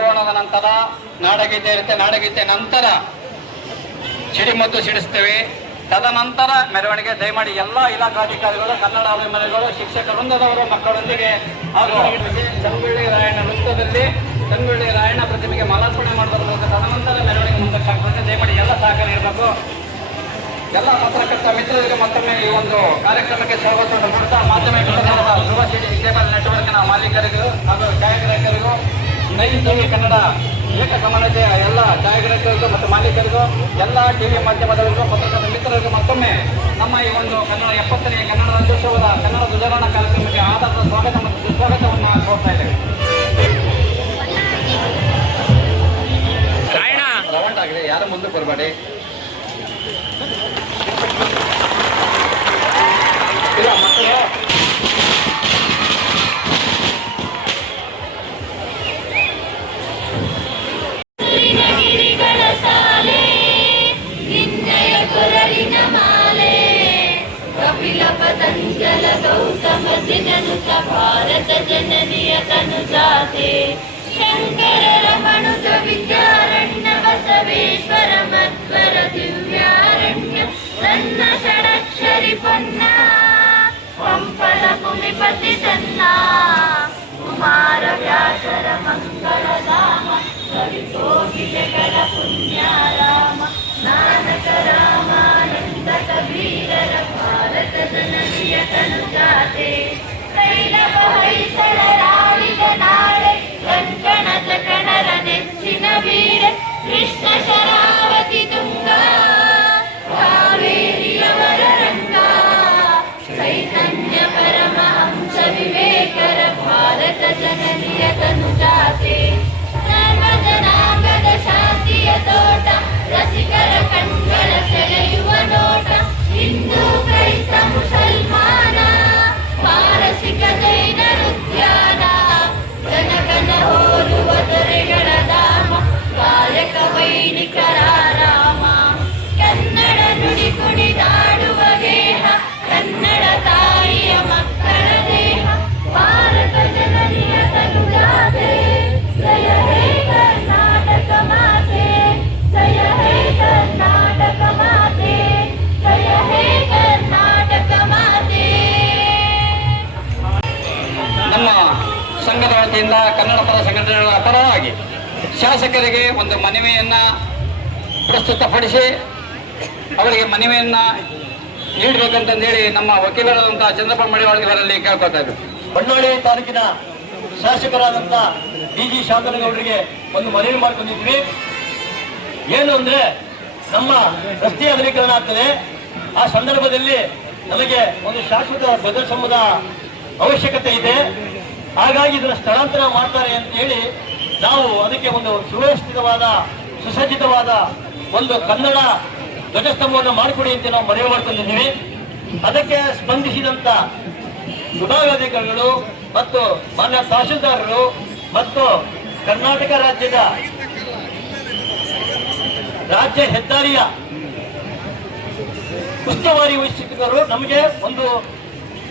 ರೋಣದ ನಂತರ ನಾಡಗೀತೆ ಇರುತ್ತೆ. ನಾಡಗೀತೆ ನಂತರ ಸಿಡಿಮದ್ದು ಸಿಡಿಸ್ತೇವೆ. ತದನಂತರ ಮೆರವಣಿಗೆ. ದಯಮಾಡಿ ಎಲ್ಲ ಇಲಾಖಾಧಿಕಾರಿಗಳು ಕನ್ನಡ ಅಭಿಮಾನಿಗಳು, ಶಿಕ್ಷಕ ವೃಂದದವರು ಮಕ್ಕಳೊಂದಿಗೆ ಹಾಗೂ ಚಂಗುಳ್ಳಿ ರಾಯಣ್ಣ ವೃತ್ತದಲ್ಲಿ ಚಂಗುಳ್ಳಿ ರಾಯಣ್ಣ ಪ್ರತಿಮೆಗೆ ಮಾಲಾರ್ಪಣೆ ಮಾಡೋದ್ರ ಮೂಲಕ ತದನಂತರ ಮೆರವಣಿಗೆ ಮುಂದಕ್ಕೆ ಸಾಗ್ತದೆ ದಯಮಾಡಿ ಎಲ್ಲ ಸಹಕಾರ ಇರಬೇಕು. ಎಲ್ಲ ಪತ್ರಕರ್ತ ಮಿತ್ರರಿಗೆ ಮತ್ತೊಮ್ಮೆ ಈ ಒಂದು ಕಾರ್ಯಕ್ರಮಕ್ಕೆ ಸ್ವಾಗತ ಮಾಧ್ಯಮ ಸಿಟಿ ಕೇಬಲ್ ನೆಟ್ವರ್ಕ್ನ ಮಾಲೀಕರಿಗೂ ಹಾಗೂ ಛಾಯಾಗ್ರಾಹಕರಿಗೂ ನೈನ್ ಟಿವಿ ಕನ್ನಡ ಏಕ ಗಮನತೆಯ ಎಲ್ಲ ಛಾಯಾಗ್ರಾಹಕರಿಗೂ ಮತ್ತು ಮಾಲೀಕರಿಗೂ ಎಲ್ಲ ಟಿವಿ ಮಾಧ್ಯಮದವರಿಗೂ ಪತ್ರಕರ್ತ ಮಿತ್ರರಿಗೂ ಮತ್ತೊಮ್ಮೆ ನಮ್ಮ ಈ ಒಂದು ಕನ್ನಡ ಎಪ್ಪತ್ತನೇ ಕನ್ನಡ ರಾಜ್ಯೋತ್ಸವದ ಕನ್ನಡ ಧ್ವಜಾರೋಹಣ ಕಾರ್ಯಕ್ರಮಕ್ಕೆ ಆಧಾರದ ಸ್ವಾಗತ ಮತ್ತು ಸ್ವಾಗತವನ್ನು ಕೋರ್ತಾ ಇದ್ದೇವೆ. ಆಗಿದೆ ಯಾರು ಮುಂದೆ ಬರಬೇಡಿ? ಇಲ್ಲ ಮಕ್ಕಳು. ದಿನನುತ ಭಾರತ ಜನನಿಯ ತನು ಜಾತೆ ಶಂಕರ ರಮಣುಜ ವಿದ್ಯಾರಣ್ಯ ಬಸವೇಶ್ವರ ಮಧ್ವರ ದಿವ್ಯಾರಣ್ಯ, ನನ್ನ ಷಡಕ್ಷರಿ ಪೊನ್ನ. ಪಂಪಲ ಭೂಮಿಪತಿ ತನ್ನ. ಕುಮಾರ ವ್ಯಾಸರ ಮಂಗಳಧಾಮ, ಕವಿಕೋಗಿಲೆಗಳ ಪುಣ್ಯ ರಾಮ. ರಾಮಾನಂದ जाते वनरी कृष्ण ವತಿಯಿಂದ ಕನ್ನಡ ಪರ ಸಂಘಟನೆಗಳ ಪರವಾಗಿ ಶಾಸಕರಿಗೆ ಒಂದು ಮನವಿಯನ್ನು ಪ್ರಸ್ತುತಪಡಿಸಿ ಅವರಿಗೆ ಮನವಿಯನ್ನ ನೀಡಬೇಕಂತಂದೇಳಿ ನಮ್ಮ ವಕೀಲರಾದಂತಹ ಚಂದ್ರಪ್ಪ ಮಡಿವಾಳ ಅವರಲ್ಲಿ ಕೇಳ್ಕೊತಾ ಇದ್ರು ಬಂಡೋಳಿ ತಾಲೂಕಿನ ಶಾಸಕರಾದಂಥ ಡಿ ಜಿ ಶಾಂತನಗೌಡರಿಗೆ ಒಂದು ಮನವಿ ಮಾಡ್ಕೊಂಡಿದ್ವಿ. ಏನು ಅಂದ್ರೆ ನಮ್ಮ ರಸ್ತೆ ಅಗಲೀಕರಣ ಆಗ್ತದೆ. ಆ ಸಂದರ್ಭದಲ್ಲಿ ನಮಗೆ ಒಂದು ಶಾಶ್ವತ ಧ್ವಜಸ್ತಂಭದ ಅವಶ್ಯಕತೆ ಇದೆ. ಹಾಗಾಗಿ ಇದನ್ನು ಸ್ಥಳಾಂತರ ಮಾಡ್ತಾರೆ ಅಂತ ಹೇಳಿ ನಾವು ಅದಕ್ಕೆ ಒಂದು ಸುವ್ಯವಸ್ಥಿತವಾದ, ಸುಸಜ್ಜಿತವಾದ ಒಂದು ಕನ್ನಡ ಧ್ವಜಸ್ತಂಭವನ್ನು ಮಾಡಿಕೊಡಿ ಅಂತ ನಾವು ಮನವಿ ಮಾಡ್ಕೊಂಡಿದ್ದೀವಿ. ಅದಕ್ಕೆ ಸ್ಪಂದಿಸಿದಂಥ ವಿಭಾಗಾಧಿಕಾರಿಗಳು ಮತ್ತು ಮಾನ್ಯ ತಹಶೀಲ್ದಾರರು ಮತ್ತು ಕರ್ನಾಟಕ ರಾಜ್ಯದ ರಾಜ್ಯ ಹೆದ್ದಾರಿಯ ಉಸ್ತುವಾರಿ ವಹಿಸಿದರು ನಮಗೆ ಒಂದು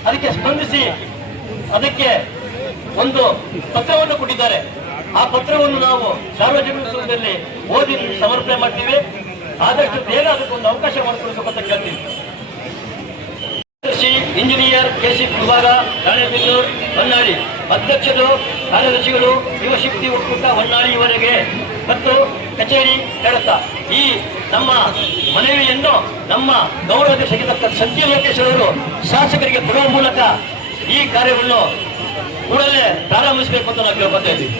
ಅದಕ್ಕೆ ಸ್ಪಂದಿಸಿ ಅದಕ್ಕೆ ಒಂದು ಪತ್ರವನ್ನು ಕೊಟ್ಟಿದ್ದಾರೆ. ಆ ಪತ್ರವನ್ನು ನಾವು ಸಾರ್ವಜನಿಕ ಸಭೆಯಲ್ಲಿ ಓದಿ ಸಮರ್ಪಣೆ ಮಾಡ್ತೀವಿ. ಆದಷ್ಟು ಬೇಗ ಅದಕ್ಕೊಂದು ಅವಕಾಶ ಮಾಡಿಕೊಡ್ಬೇಕು ಅಂತ ಕೇಳ್ತೀವಿ ಕಾರ್ಯದರ್ಶಿ, ಇಂಜಿನಿಯರ್ ಕೆಸಿ ವಿಭಾಗ ರಾಣೆಬೆನ್ನೂರು, ಹೊನ್ನಾಳಿ. ಅಧ್ಯಕ್ಷರು, ಕಾರ್ಯದರ್ಶಿಗಳು ಯುವಶಕ್ತಿ ಒಕ್ಕೂಟ ಹೊನ್ನಾಳಿವರೆಗೆ ಮತ್ತು ಕಚೇರಿ ಕಡತ ಈ ನಮ್ಮ ಮನವಿಯನ್ನು ನಮ್ಮ ಗೌರವಾಧ್ಯಕ್ಷರಾಗಿದ್ದ ಸತ್ಯ ಲೋಕೇಶ್ ಅವರು ಶಾಸಕರಿಗೆ ಕೊಡುವ ಮೂಲಕ ಈ ಕಾರ್ಯವನ್ನು ಕೂಡಲೇ ಪ್ರಾರಂಭಿಸಬೇಕು ಅಂತ ನಾವು ಕೇಳ್ಕೊತಾ ಇದ್ದೀವಿ.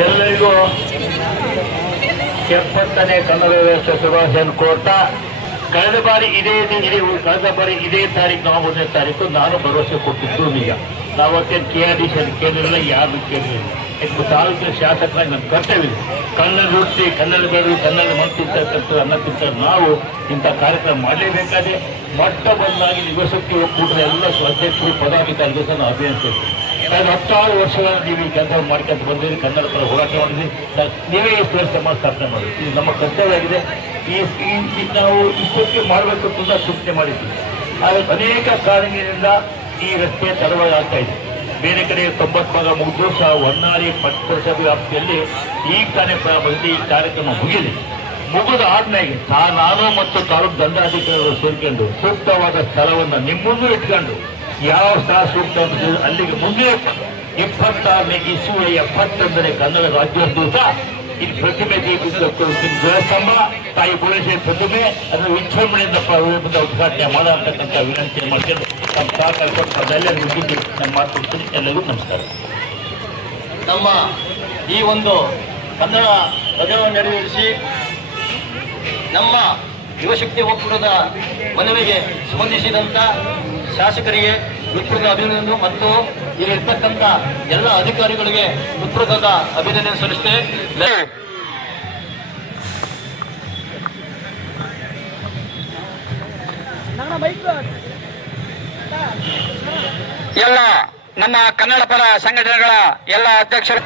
ಎಲ್ಲರಿಗೂ ಎಪ್ಪತ್ತನೇ ಕನ್ನಡ ವ್ಯವಸ್ಥೆ ಶುಭಾಶಯ ಕೋರ್ತಾ ಕಳೆದ ಬಾರಿ ಇದೇ ಇದೇ ಕಳೆದ ಬಾರಿ ಇದೇ ತಾರೀಕು ನಾವು ಒಂದನೇ ತಾರೀಕು ನಾನು ಭರವಸೆ ಕೊಟ್ಟಿದ್ದು ನಿಜ ನಾವತ್ತೇನು ಕೆ ಆರ್ ಡಿ ಸಿ ಕೇಳಿರಲಿಲ್ಲ ಯಾರು ಕೇಳಿರಲಿಲ್ಲ ತಾಲೂಕಿನ ಶಾಸಕರಾಗಿ ನನ್ನ ಕರ್ತವ್ಯ ಇದೆ. ಕನ್ನಡ ವೃತ್ತಿ ಕನ್ನಡ ಅನ್ನ ಅನ್ನಕ್ಕಿಂತ ನಾವು ಇಂಥ ಕಾರ್ಯಕ್ರಮ ಮಾಡಲೇಬೇಕಾದ್ರೆ ಮೊಟ್ಟ ಬಂದಾಗಿ ನಿವೇಶಕ್ಕೆ ಒಕ್ಕೂಟದ ಎಲ್ಲ ಅಧ್ಯಕ್ಷರು ಪದಾಧಿಕಾರಿಗಳು ಸಹ ನಾವು ಕಳೆದ ಹತ್ತಾರು ವರ್ಷಗಳ ನೀವು ಈ ಕೆಲಸ ಮಾಡ್ಕೊಂತ ಬಂದಿರಿ ಕನ್ನಡ ಪರ ಹೋರಾಟ ಮಾಡಿದ್ರಿ ನೀವೇ ಈ ಸಮಾಜ ಸ್ಥಾಪನೆ ಮಾಡಿ ಇದು ನಮ್ಮ ಕರ್ತವ್ಯ ಆಗಿದೆ. ಈ ಈ- ನಾವು ಇಷ್ಟಕ್ಕೆ ಮಾಡಬೇಕು ಅಂತ ಚಿಂತನೆ ಮಾಡಿದ್ದೀವಿ. ಆದರೆ ಅನೇಕ ಕಾರಣಗಳಿಂದ ಈ ರಸ್ತೆ ತಡವಾಗಿ ಆಗ್ತಾ ಇದೆ. ಬೇರೆ ಕಡೆ ತೊಂಬತ್ತು ಭಾಗ ಮುಗಿದು ಸಹ ಹೊನ್ನಾಳಿ ಪುರಸಭೆ ವ್ಯಾಪ್ತಿಯಲ್ಲಿ ಈ ತಾನೇ ಪ್ರಾರಂಭದಲ್ಲಿ ಈ ಕಾರ್ಯಕ್ರಮ ಮುಗಿಲಿ ಮುಗಿದ ಆದ್ಮೇಲೆ ನಾನು ಮತ್ತು ತಾಲೂಕು ದಂಡಾಧಿಕಾರಿಗಳು ಸೇರ್ಕೊಂಡು ಸೂಕ್ತವಾದ ಸ್ಥಳವನ್ನು ನಿಮ್ಮನ್ನು ಇಟ್ಕೊಂಡು ಯಾವ ಸ್ಥಳ ಸೂಕ್ತ ಅಂತ ಅಲ್ಲಿಗೆ ಮುಂದೆ ಇಪ್ಪತ್ತಾರನೇ ಇಸುವ ಎಪ್ಪತ್ತೊಂದನೇ ಕನ್ನಡ ರಾಜ್ಯೋತ್ಸವ ಇಲ್ಲಿ ಪ್ರತಿಮೆ ಧ್ವಜಸ್ತಂಭ ತಾಯಿ ಭುವನೇಶ್ವರಿ ಪ್ರತಿಮೆ, ಅದನ್ನು ವಿಜೃಂಭಣೆಯಿಂದ ಉದ್ಘಾಟನೆ ಮಾಡತಕ್ಕಂಥ ವಿನಂತಿ ಮಾಡ್ಕೊಂಡು ನಮ್ಮ ಸಹಕಾರ ಕೊಟ್ಟು ಮುಗಿದು ನಾನು ಮಾತುಕೊಡ್ತೀನಿ ಎಲ್ಲರಿಗೂ ನಮಸ್ಕಾರ ನಮ್ಮ ಈ ಒಂದು ಕನ್ನಡ ರಜವನ್ನು ನೆರವೇರಿಸಿ ನಮ್ಮ ಯುವಶಕ್ತಿ ಒಕ್ಕೂಟದ ಮನವಿಗೆ ಸಂಬಂಧಿಸಿದಂಥ ಶಾಸಕರಿಗೆ ಹೃತ್ಪೂರ್ವಕ ಅಭಿನಂದನೆ ಮತ್ತು ಇಲ್ಲಿರ್ತಕ್ಕಂಥ ಎಲ್ಲ ಅಧಿಕಾರಿಗಳಿಗೆ ಹೃತ್ಪೂರ್ವಕ ಅಭಿನಂದನೆ ಸಲ್ಲಿಸುತ್ತೆ ಎಲ್ಲ ನಮ್ಮ ಕನ್ನಡ ಪರ ಸಂಘಟನೆಗಳ ಎಲ್ಲ ಅಧ್ಯಕ್ಷರು